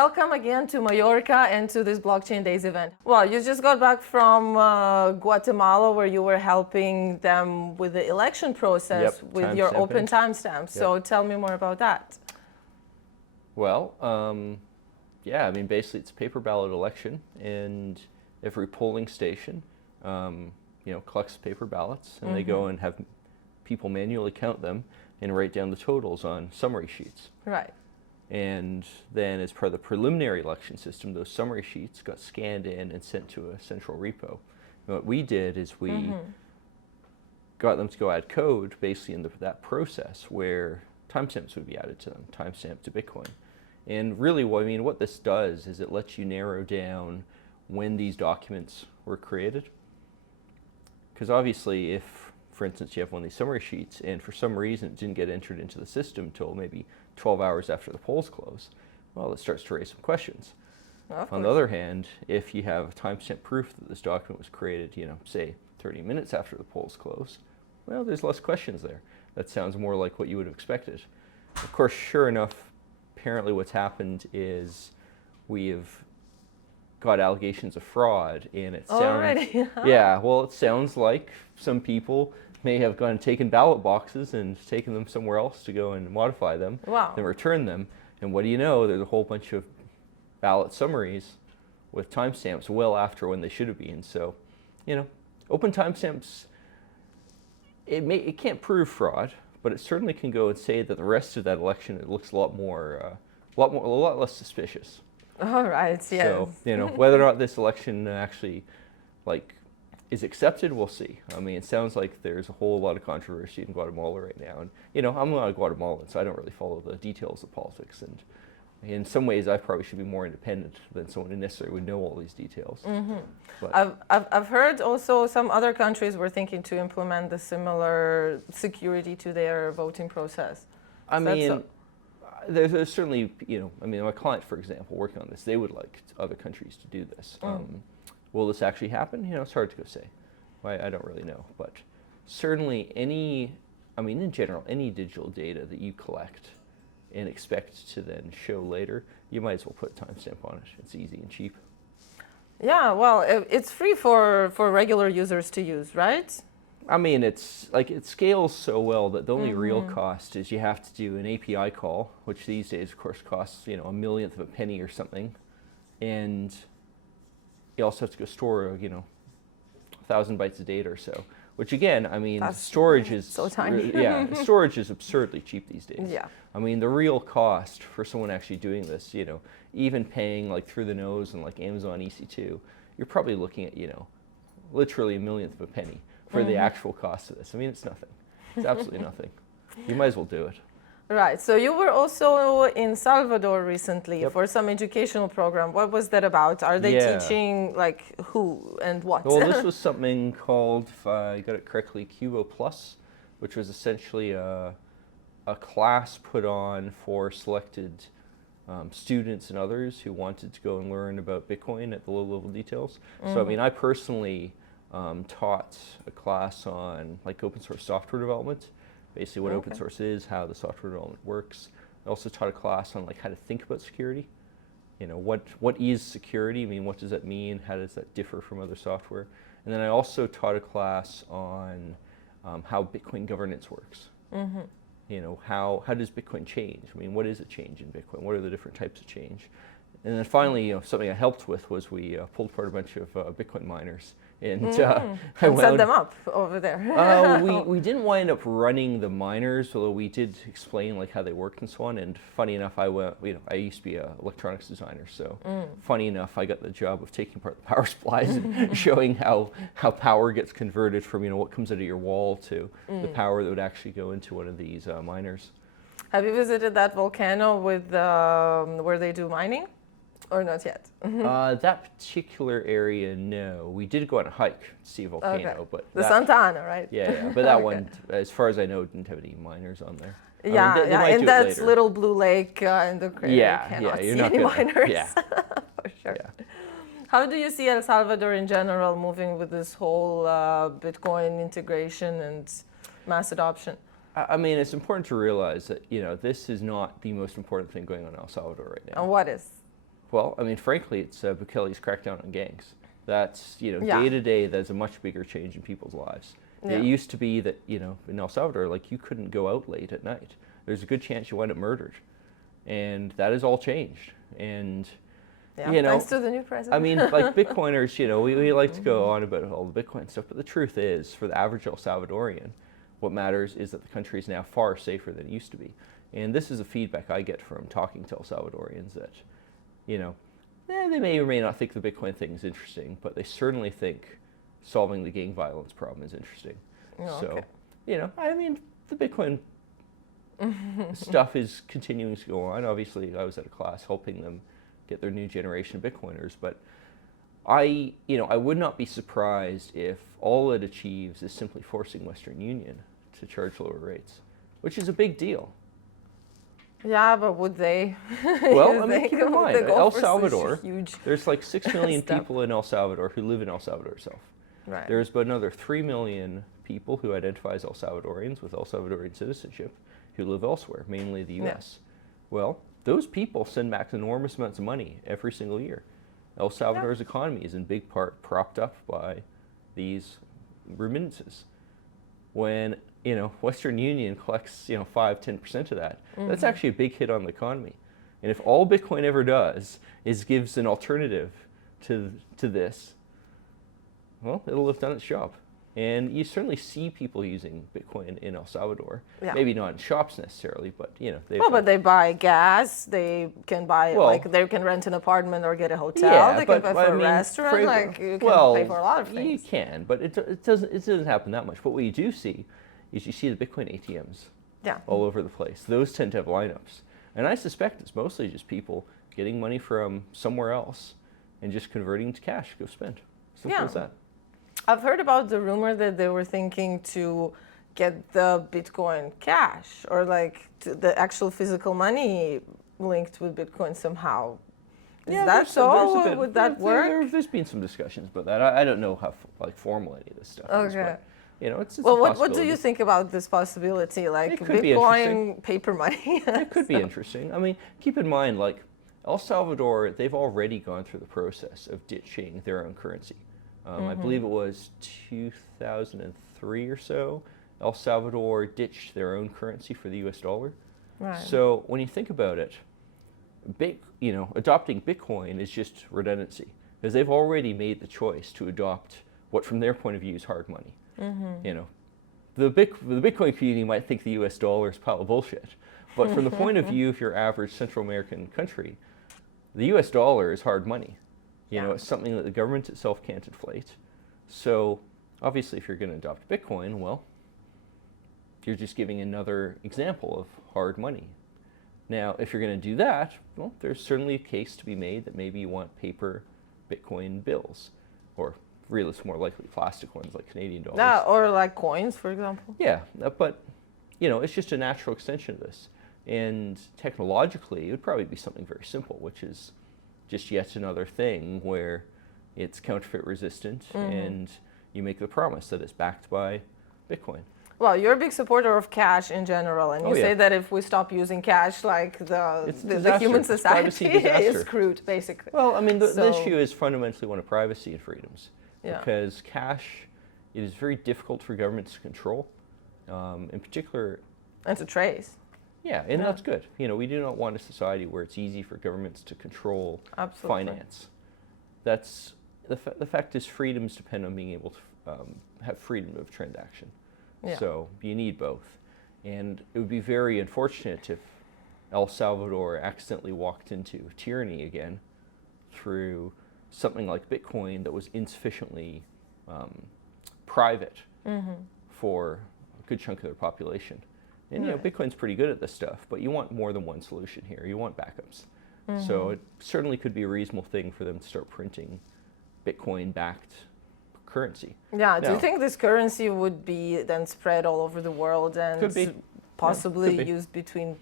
welcome again to Mallorca and to this Blockchain Days event. Well, you just got back from Guatemala where you were helping them with the election process with your open timestamps. So tell me more about that. Well, yeah, I mean, basically it's a paper ballot election, and every polling station, collects paper ballots, and they go and have people manually count them and write down the totals on summary sheets. Right. And then as part of the preliminary election system, those summary sheets got scanned in and sent to a central repo. And what we did is we got them to go add code basically in that process where timestamps would be added to them, timestamp to Bitcoin. And really, what this does is it lets you narrow down when these documents were created. Because obviously, if, for instance, you have one of these summary sheets and for some reason it didn't get entered into the system until maybe 12 hours after the polls close, well, it starts to raise some questions. On the other hand, if you have timestamp proof that this document was created, say 30 minutes after the polls close, well, there's less questions there. That sounds more like what you would have expected. Of course, sure enough, apparently what's happened is we have got allegations of fraud, and it sounds it sounds like some people may have gone and taken ballot boxes and taken them somewhere else to go and modify them, then return them, and what do you know, there's a whole bunch of ballot summaries with timestamps well after when they should have been. So, open timestamps, it can't prove fraud, but it certainly can go and say that the rest of that election, it looks a lot less suspicious. All right, yes. So, whether or not this election actually, is accepted, we'll see. I mean, it sounds like there's a whole lot of controversy in Guatemala right now. And, I'm not a Guatemalan, so I don't really follow the details of politics. And in some ways, I probably should be more independent than someone who necessarily would know all these details. But I've heard also some other countries were thinking to implement the similar security to their voting process. There's certainly, my client, for example, working on this, they would like other countries to do this. Will this actually happen? It's hard to go say. I don't really know. But certainly in general, any digital data that you collect and expect to then show later, you might as well put a timestamp on it. It's easy and cheap. Yeah, well, it's free for regular users to use, right? It scales so well that the only real cost is you have to do an API call, which these days, of course, costs, a millionth of a penny or something. And you also have to go store, 1,000 bytes of data or so, which again, storage is so tiny. Storage is absurdly cheap these days. Yeah. The real cost for someone actually doing this, even paying through the nose and Amazon EC2, you're probably looking at, literally a millionth of a penny for the actual cost of this. It's nothing. It's absolutely nothing. You might as well do it. Right. So you were also in Salvador recently for some educational program. What was that about? Are they teaching who and what? Well, this was something called, if I got it correctly, Cubo Plus, which was essentially a class put on for selected students and others who wanted to go and learn about Bitcoin at the low-level details. So, I personally taught a class on open source software development, basically what open source is, how the software development works. I also taught a class on how to think about security. What is security? What does that mean? How does that differ from other software? And then I also taught a class on how Bitcoin governance works. How does Bitcoin change? What is a change in Bitcoin? What are the different types of change? And then finally, something I helped with was we pulled apart a bunch of Bitcoin miners. And set them up over there. We didn't wind up running the miners, although we did explain how they worked and so on. And funny enough, I used to be an electronics designer, so funny enough, I got the job of taking apart the power supplies and showing how power gets converted from what comes out of your wall to the power that would actually go into one of these miners. Have you visited that volcano with where they do mining? Or not yet? That particular area, no. We did go on a hike to see a volcano, but the Santa Ana, right? Yeah. But that one, as far as I know, didn't have any miners on there. They in that little blue lake in the crater, you cannot see any miners. Yeah, for sure. Yeah. How do you see El Salvador in general moving with this whole Bitcoin integration and mass adoption? It's important to realize that this is not the most important thing going on in El Salvador right now. And what is? Well, I mean, frankly, it's Bukele's crackdown on gangs. That's, day to day, that's a much bigger change in people's lives. Yeah. It used to be that, in El Salvador, like, you couldn't go out late at night. There's a good chance you wind up murdered. And that has all changed. And, thanks to the new president. I mean, like Bitcoiners, we like to go on about all the Bitcoin stuff, but the truth is, for the average El Salvadorian, what matters is that the country is now far safer than it used to be. And this is the feedback I get from talking to El Salvadorians that, they may or may not think the Bitcoin thing is interesting, but they certainly think solving the gang violence problem is interesting. Oh, so, okay. I mean, the Bitcoin stuff is continuing to go on. Obviously, I was at a class helping them get their new generation of Bitcoiners, but I would not be surprised if all it achieves is simply forcing Western Union to charge lower rates, which is a big deal. Yeah, but would they? Well, I mean, keep in mind, El Salvador, huge there's like 6 million people in El Salvador who live in El Salvador itself. Right. There's about another 3 million people who identify as El Salvadorians with El Salvadorian citizenship who live elsewhere, mainly the U.S. Well, those people send back enormous amounts of money every single year. El Salvador's economy is in big part propped up by these remittances. When Western Union collects 5-10% of that, that's actually a big hit on the economy. And if all Bitcoin ever does is gives an alternative to this, well, it'll have done its job. And you certainly see people using Bitcoin in El Salvador. Yeah. Maybe not in shops necessarily, but but they buy gas. They can buy they can rent an apartment or get a hotel. Yeah, they can pay for a restaurant. You can pay for a lot of things. You can, but it doesn't happen that much. But what you do see is you see the Bitcoin ATMs all over the place. Those tend to have lineups, and I suspect it's mostly just people getting money from somewhere else and just converting to cash. Go spend. Simple as that. I've heard about the rumor that they were thinking to get the Bitcoin Cash or the actual physical money linked with Bitcoin somehow. Is that so? Would that work? There's been some discussions about that. I don't know how formal any of this stuff is. But, it's well, what do you think about this possibility, Bitcoin paper money? It could be interesting. I mean, keep in mind, El Salvador, they've already gone through the process of ditching their own currency. I believe it was 2003 or so, El Salvador ditched their own currency for the US dollar. Right. So when you think about it, adopting Bitcoin is just redundancy, because they've already made the choice to adopt what from their point of view is hard money. The Bitcoin community might think the US dollar is a pile of bullshit, but from the point of view of your average Central American country, the US dollar is hard money. It's something that the government itself can't inflate. So obviously if you're going to adopt Bitcoin, well, you're just giving another example of hard money. Now, if you're going to do that, well, there's certainly a case to be made that maybe you want paper Bitcoin bills, or really it's more likely plastic ones like Canadian dollars. Or like coins, for example. Yeah, but it's just a natural extension of this. And technologically, it would probably be something very simple, which is just yet another thing where it's counterfeit resistant and you make the promise that it's backed by Bitcoin. Well, you're a big supporter of cash in general, and you say that if we stop using cash, the human society is screwed, basically. Well, I mean, the issue is fundamentally one of privacy and freedoms. Because cash, it is very difficult for governments to control, in particular. And to trace. Yeah, and that's good. We do not want a society where it's easy for governments to control finance. That's the fact is freedoms depend on being able to have freedom of transaction. Yeah. So you need both. And it would be very unfortunate if El Salvador accidentally walked into tyranny again through something like Bitcoin that was insufficiently private for a good chunk of their population. And Bitcoin's pretty good at this stuff, but you want more than one solution here. You want backups. So it certainly could be a reasonable thing for them to start printing Bitcoin-backed currency. Yeah, do you think this currency would be then spread all over the world and possibly used between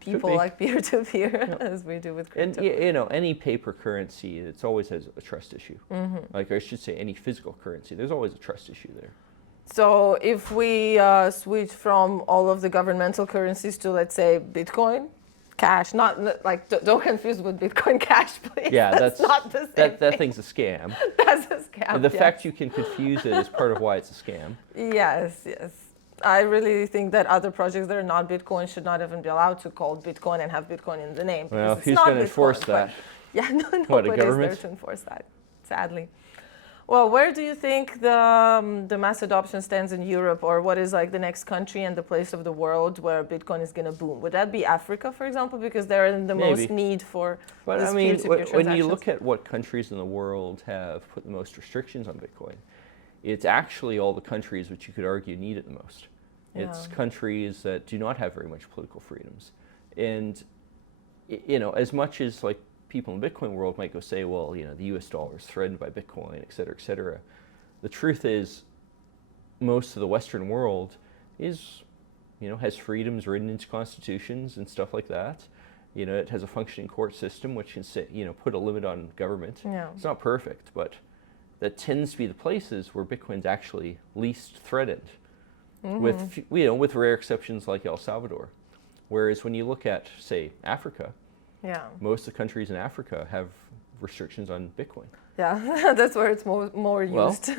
people like peer-to-peer as we do with crypto? And any paper currency, it always has a trust issue. Like I should say any physical currency, there's always a trust issue there. So if we switch from all of the governmental currencies to, let's say, Bitcoin, cash, not like don't confuse with Bitcoin Cash, please. Yeah, that's not the same. That thing's a scam. That's a scam. And the fact you can confuse it is part of why it's a scam. Yes, yes. I really think that other projects that are not Bitcoin should not even be allowed to call Bitcoin and have Bitcoin in the name. Well, who's going to enforce that? Yeah, What, a nobody's government? there to enforce that, sadly. Well, where do you think the mass adoption stands in Europe, or what is like the next country and the place of the world where Bitcoin is going to boom? Would that be Africa, for example, because they're in the most need for this peer-to-peer transactions? When you look at what countries in the world have put the most restrictions on Bitcoin, it's actually all the countries which you could argue need it the most. Yeah. It's countries that do not have very much political freedoms. And, you know, as much as like people in the Bitcoin world might go say, well, you know, the US dollar is threatened by Bitcoin, et cetera, the truth is most of the Western world is, you know, has freedoms written into constitutions and stuff like that. You know, it has a functioning court system which can say, you know, put a limit on government. Yeah. It's not perfect, but that tends to be the places where Bitcoin's actually least threatened. Mm-hmm. With, you know, with rare exceptions like El Salvador. Whereas when you look at, say, Africa, yeah, most of the countries in Africa have restrictions on Bitcoin. Yeah, that's where it's more used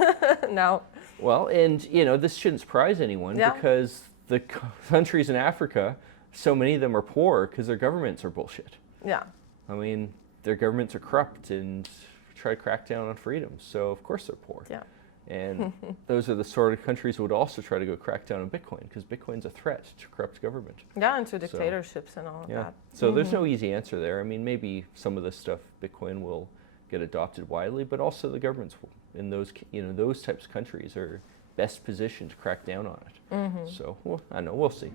now. Well, and, you know, this shouldn't surprise anyone because the countries in Africa, so many of them are poor because their governments are bullshit. Yeah. I mean, their governments are corrupt and try to crack down on freedoms, so of course they're poor. Yeah. And those are the sort of countries who would also try to go crack down on Bitcoin because Bitcoin's a threat to corrupt government. Yeah, and to dictatorships and all of that. So there's no easy answer there. I mean, maybe some of this stuff, Bitcoin will get adopted widely, but also the governments in those, you know, those types of countries are best positioned to crack down on it. So, well, I know, we'll see.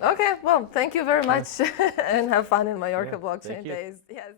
Okay, well, thank you very much and have fun in Mallorca Blockchain Days. Yes.